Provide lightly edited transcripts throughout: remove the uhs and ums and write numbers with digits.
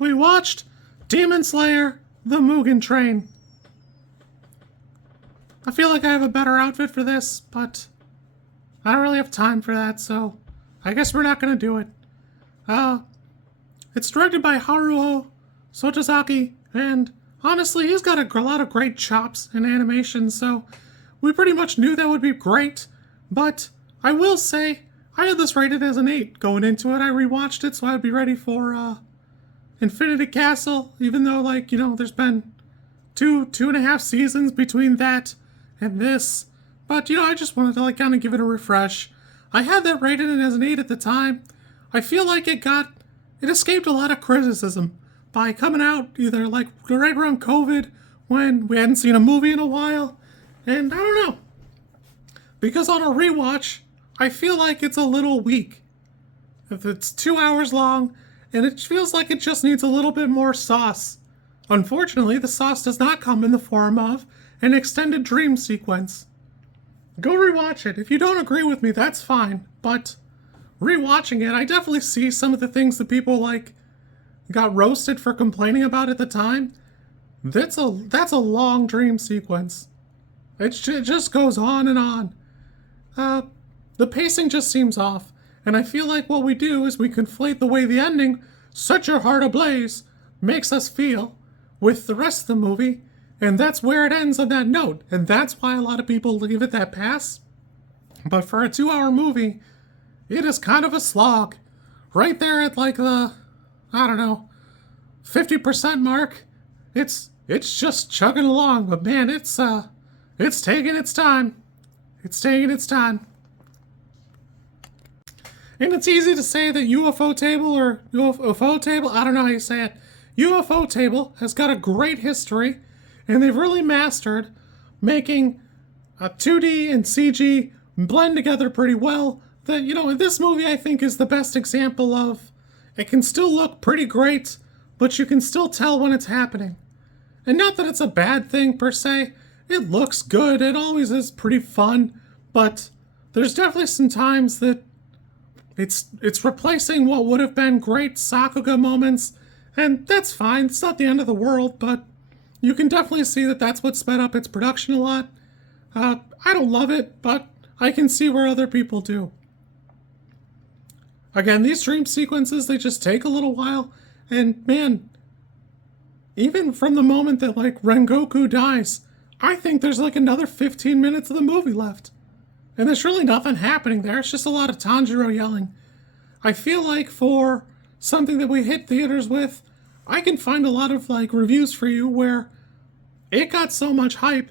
we watched Demon Slayer, The Mugen Train. I feel like I have a better outfit for this, but I don't really have time for that, so I guess we're not gonna do it. It's directed by Haruo Sotozaki, and honestly, he's got a lot of great chops in animation, so we pretty much knew that would be great. But I will say, I had this rated as an 8 going into it. I rewatched it, so I'd be ready for Infinity Castle, even though, like, there's been two and a half seasons between that and this. But, I just wanted to, kind of give it a refresh. I had that rated as an 8 at the time. I feel like it escaped a lot of criticism by coming out either, right around COVID, when we hadn't seen a movie in a while. And I don't know. Because on a rewatch, I feel like it's a little weak. If it's 2 hours long, and it feels like it just needs a little bit more sauce. Unfortunately, the sauce does not come in the form of an extended dream sequence. Go rewatch it. If you don't agree with me, that's fine. But rewatching it, I definitely see some of the things that people got roasted for complaining about at the time. That's a long dream sequence. It just goes on and on. The pacing just seems off, and I feel like what we do is we conflate the way the ending, Set Your Heart Ablaze, makes us feel with the rest of the movie, and that's where it ends on that note, and that's why a lot of people give it that pass. But for a 2-hour movie, it is kind of a slog. Right there at the, 50% mark, it's just chugging along, but man, it's taking its time. It's taking its time. And it's easy to say that Ufotable, I don't know how you say it. Ufotable has got a great history, and they've really mastered making a 2D and CG blend together pretty well. That, this movie I think is the best example of it can still look pretty great, but you can still tell when it's happening. And not that it's a bad thing per se. It looks good, it always is pretty fun, but there's definitely some times that it's replacing what would have been great Sakuga moments, and that's fine, it's not the end of the world, but you can definitely see that that's what sped up its production a lot. I don't love it, but I can see where other people do. Again, these dream sequences, they just take a little while, and man, even from the moment that Rengoku dies, I think there's another 15 minutes of the movie left. And there's really nothing happening there. It's just a lot of Tanjiro yelling. I feel like for something that we hit theaters with, I can find a lot of reviews for you where it got so much hype.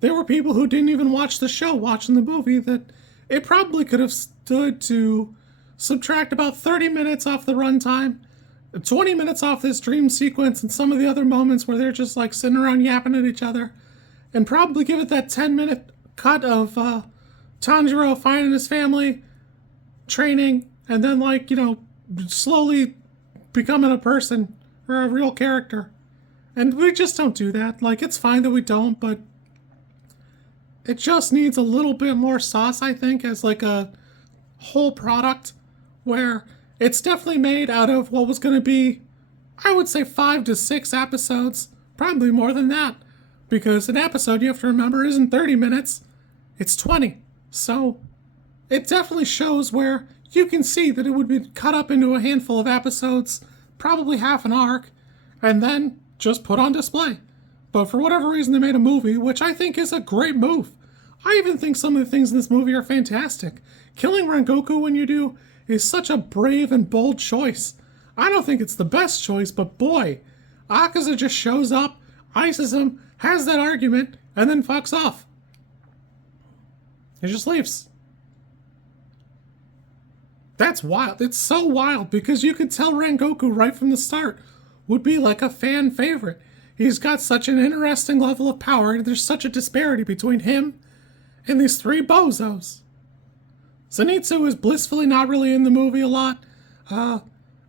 There were people who didn't even watch the show watching the movie that it probably could have stood to subtract about 30 minutes off the runtime, 20 minutes off this dream sequence and some of the other moments where they're just sitting around yapping at each other, and probably give it that 10-minute cut of Tanjiro finding his family, training, and then slowly becoming a person or a real character. And we just don't do that. It's fine that we don't, but it just needs a little bit more sauce, I think, as a whole product, where it's definitely made out of what was going to be, I would say 5 to 6 episodes, probably more than that. Because an episode, you have to remember, isn't 30 minutes, it's 20. So it definitely shows where you can see that it would be cut up into a handful of episodes, probably half an arc, and then just put on display. But for whatever reason, they made a movie, which I think is a great move. I even think some of the things in this movie are fantastic. Killing Rengoku when you do is such a brave and bold choice. I don't think it's the best choice, but boy, Akaza just shows up, ices him, has that argument, and then fucks off. He just leaves. That's wild. It's so wild because you could tell Rengoku right from the start would be a fan favorite. He's got such an interesting level of power, and there's such a disparity between him and these 3 bozos. Zenitsu is blissfully not really in the movie a lot.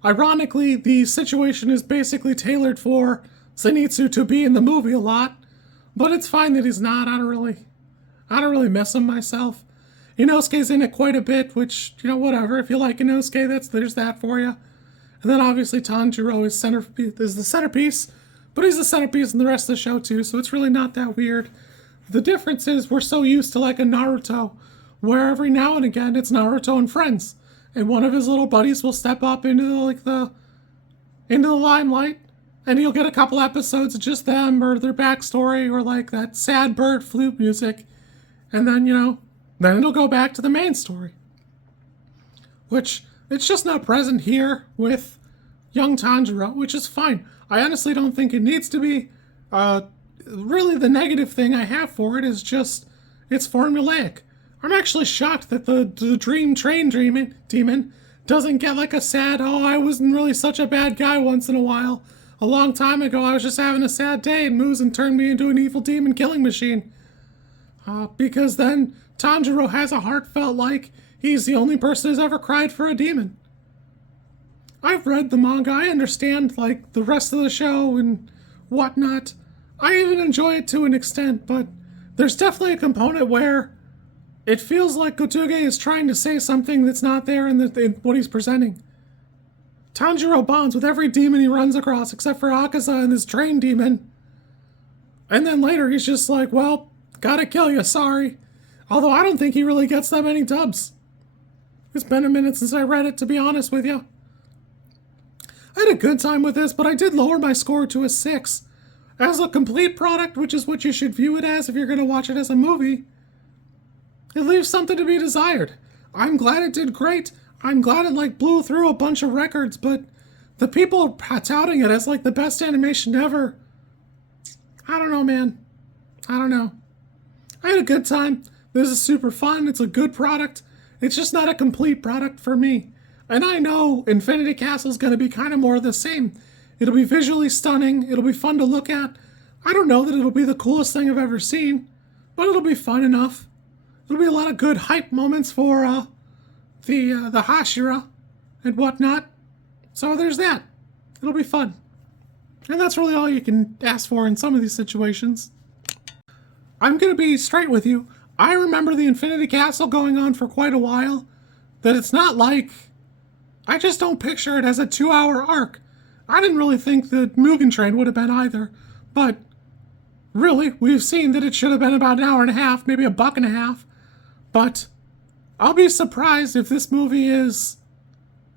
Ironically, the situation is basically tailored for Zenitsu to be in the movie a lot, but it's fine that he's not. I don't really miss him myself. Inosuke's in it quite a bit, which, whatever. If you like Inosuke, there's that for you. And then obviously Tanjiro is the centerpiece, but he's the centerpiece in the rest of the show too, so it's really not that weird. The difference is we're so used to like a Naruto, where every now and again it's Naruto and friends, and one of his little buddies will step up into into the limelight, and you'll get a couple episodes of just them or their backstory or like that sad bird flute music, and then then it'll go back to the main story, which it's just not present here with young Tanjiro, which is fine. I honestly don't think it needs to be. Really, the negative thing I have for it is just it's formulaic. I'm actually shocked that the Dream Train demon doesn't get like a sad, oh, I wasn't really such a bad guy once in a while. A long time ago, I was just having a sad day and Mugen turned me into an evil demon killing machine. Because then Tanjiro has a heartfelt like he's the only person who's ever cried for a demon. I've read the manga, I understand like the rest of the show and whatnot. I even enjoy it to an extent, but there's definitely a component where it feels like Gotoge is trying to say something that's not there in what he's presenting. Tanjiro bonds with every demon he runs across except for Akaza and this train demon. And then later he's just like, well, gotta kill you, sorry. Although I don't think he really gets that many dubs. It's been a minute since I read it, to be honest with you. I had a good time with this, but I did lower my score to a 6. As a complete product, which is what you should view it as if you're going to watch it as a movie, it leaves something to be desired. I'm glad it did great. I'm glad it blew through a bunch of records, but the people touting it as the best animation ever. I don't know, man. I don't know. I had a good time. This is super fun. It's a good product. It's just not a complete product for me. And I know Infinity Castle is going to be kind of more of the same. It'll be visually stunning. It'll be fun to look at. I don't know that it'll be the coolest thing I've ever seen, but it'll be fun enough. There'll be a lot of good hype moments for the Hashira and whatnot. So there's that. It'll be fun. And that's really all you can ask for in some of these situations. I'm going to be straight with you. I remember the Infinity Castle going on for quite a while. That it's not like... I just don't picture it as a 2-hour arc. I didn't really think that Mugen Train would have been either. But really, we've seen that it should have been about an hour and a half, maybe $1.50. But I'll be surprised if this movie is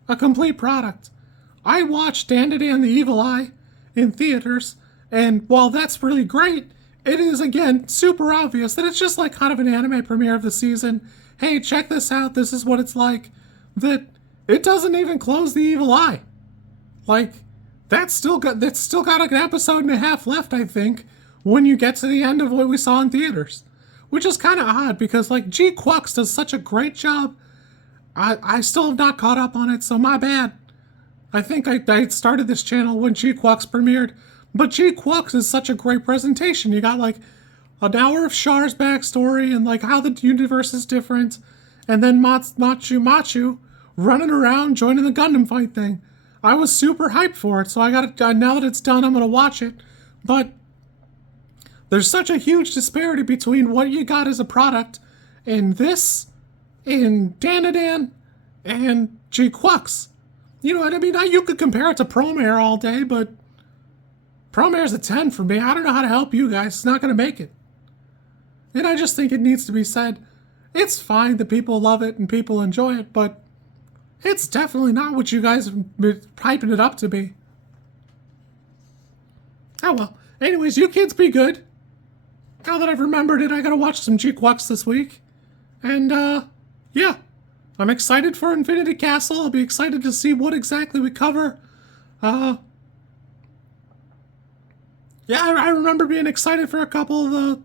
a complete product. I watched Dan the Evil Eye in theaters, and while that's really great, it is, again, super obvious that it's just kind of an anime premiere of the season. Hey, check this out, this is what it's like. That it doesn't even close the Evil Eye. That's still got an episode and a half left, I think, when you get to the end of what we saw in theaters. Which is kind of odd, because, G Quux does such a great job. I still have not caught up on it, so my bad. I think I started this channel when G Quux premiered, but G Quux is such a great presentation. You got, an hour of Char's backstory and, how the universe is different, and then Machu running around joining the Gundam fight thing. I was super hyped for it, so now that it's done, I'm gonna watch it. But there's such a huge disparity between what you got as a product in this, in Danadan, and G Quux. You know what I mean? You could compare it to Promare all day, but Promare's a 10 for me. I don't know how to help you guys. It's not gonna make it. And I just think it needs to be said. It's fine that people love it and people enjoy it, but it's definitely not what you guys are hyping it up to be. Oh well. Anyways, you kids be good. Now that I've remembered it, I gotta watch some G Quux this week. And, yeah. I'm excited for Infinity Castle. I'll be excited to see what exactly we cover. Yeah, I remember being excited for a couple of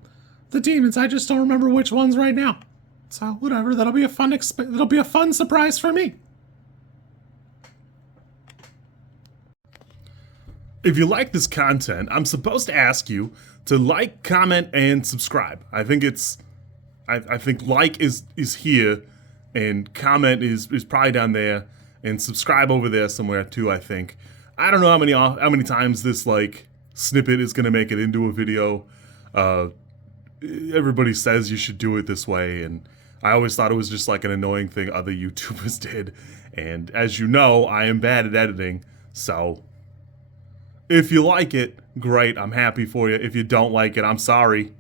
the demons. I just don't remember which ones right now. So, whatever. That'll be a fun surprise for me. If you like this content, I'm supposed to ask you to like, comment, and subscribe. I think like is here, and comment is probably down there, and subscribe over there somewhere too, I think. I don't know how many times this snippet is gonna make it into a video. Everybody says you should do it this way, and I always thought it was just like an annoying thing other YouTubers did. And as you know, I am bad at editing, so if you like it, great, I'm happy for you. If you don't like it, I'm sorry.